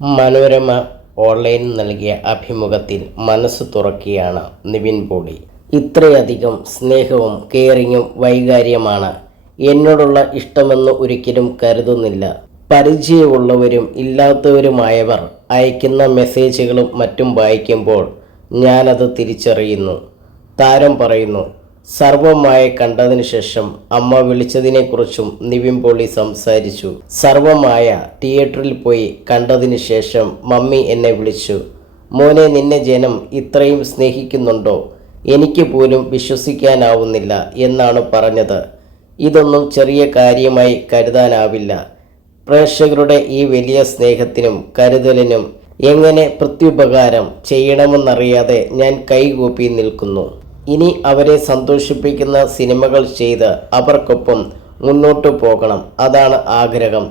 മനോരമ ഓൺലൈനിൽ നൽകിയ അഭിമുഖത്തിൽ മനസ്സ് തുറക്കുകയാണ് നിവിൻ പോളി. ഇത്രയധികം സ്നേഹവും കെയറിങ്ങും വൈകാര്യമാണ് എന്നോടുള്ള ഇഷ്ടമെന്ന് ഒരിക്കലും കരുതുന്നില്ല. പരിചയമുള്ളവരും ഇല്ലാത്തവരുമായവർ അയക്കുന്ന മെസ്സേജുകളും മറ്റും വായിക്കുമ്പോൾ ഞാനത് തിരിച്ചറിയുന്നു. താരം പറയുന്നു സർവമായ കണ്ടതിനു ശേഷം അമ്മ വിളിച്ചതിനെക്കുറിച്ചും നിവിൻ പോളി സംസാരിച്ചു. സർവമായ തിയേറ്ററിൽ പോയി കണ്ടതിന് ശേഷം മമ്മി എന്നെ വിളിച്ചു. മോനെ നിന്നെ ജനം ഇത്രയും സ്നേഹിക്കുന്നുണ്ടോ? എനിക്ക് പോലും വിശ്വസിക്കാനാവുന്നില്ല എന്നാണ് പറഞ്ഞത്. ഇതൊന്നും ചെറിയ കാര്യമായി കരുതാനാവില്ല. പ്രേക്ഷകരുടെ ഈ വലിയ സ്നേഹത്തിനും കരുതലിനും എങ്ങനെ പ്രത്യുപകാരം ചെയ്യണമെന്നറിയാതെ ഞാൻ കൈകൂപ്പി നിൽക്കുന്നു. ഇനി അവരെ സന്തോഷിപ്പിക്കുന്ന സിനിമകൾ ചെയ്ത് അവർക്കൊപ്പം മുന്നോട്ടു പോകണം. അതാണ് ആഗ്രഹം.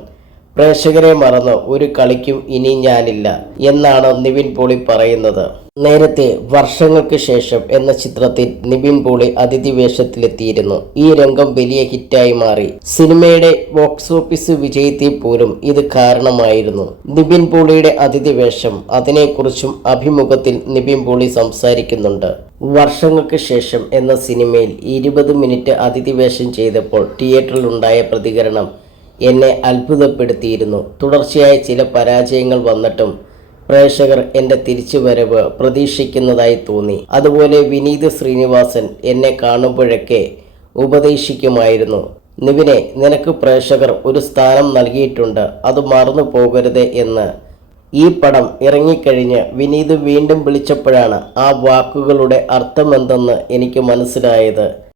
പ്രേക്ഷകരെ മറന്ന് ഒരു കളിക്കും ഇനി ഞാനില്ല എന്നാണ് നിവിൻ പോളി പറയുന്നത്. നേരത്തെ വർഷങ്ങൾക്ക് ശേഷം എന്ന ചിത്രത്തിൽ നിവിൻ പോളി അതിഥി വേഷത്തിലെത്തിയിരുന്നു ഈ രംഗം വലിയ ഹിറ്റായി മാറി. സിനിമയുടെ ബോക്സ് ഓഫീസ് വിജയത്തിൽ പോലും ഇത് കാരണമായിരുന്നു. നിവിൻ പോളിയുടെ അതിഥി വേഷം അതിനെക്കുറിച്ചും അഭിമുഖത്തിൽ നിവിൻ പോളി സംസാരിക്കുന്നുണ്ട്. വർഷങ്ങൾക്ക് ശേഷം എന്ന സിനിമയിൽ ഇരുപത് മിനിറ്റ് അതിഥി വേഷം ചെയ്തപ്പോൾ തിയേറ്ററിലുണ്ടായ പ്രതികരണം എന്നെ അത്ഭുതപ്പെടുത്തിയിരുന്നു. തുടർച്ചയായ ചില പരാജയങ്ങൾ വന്നിട്ടും പ്രേക്ഷകർ എന്റെ തിരിച്ചുവരവ് പ്രതീക്ഷിക്കുന്നതായി തോന്നി. അതുപോലെ വിനീത് ശ്രീനിവാസൻ എന്നെ കാണുമ്പോഴൊക്കെ ഉപദേശിക്കുമായിരുന്നു. നിവിനെ നിനക്ക് പ്രേക്ഷകർ ഒരു സ്ഥാനം നൽകിയിട്ടുണ്ട്. അത് മറന്നു പോകരുത് എന്ന്. ഈ പടം ഇറങ്ങിക്കഴിഞ്ഞ് വിനീത് വീണ്ടും വിളിച്ചപ്പോഴാണ് ആ വാക്കുകളുടെ അർത്ഥമെന്തെന്ന് എനിക്ക് മനസ്സിലായത്.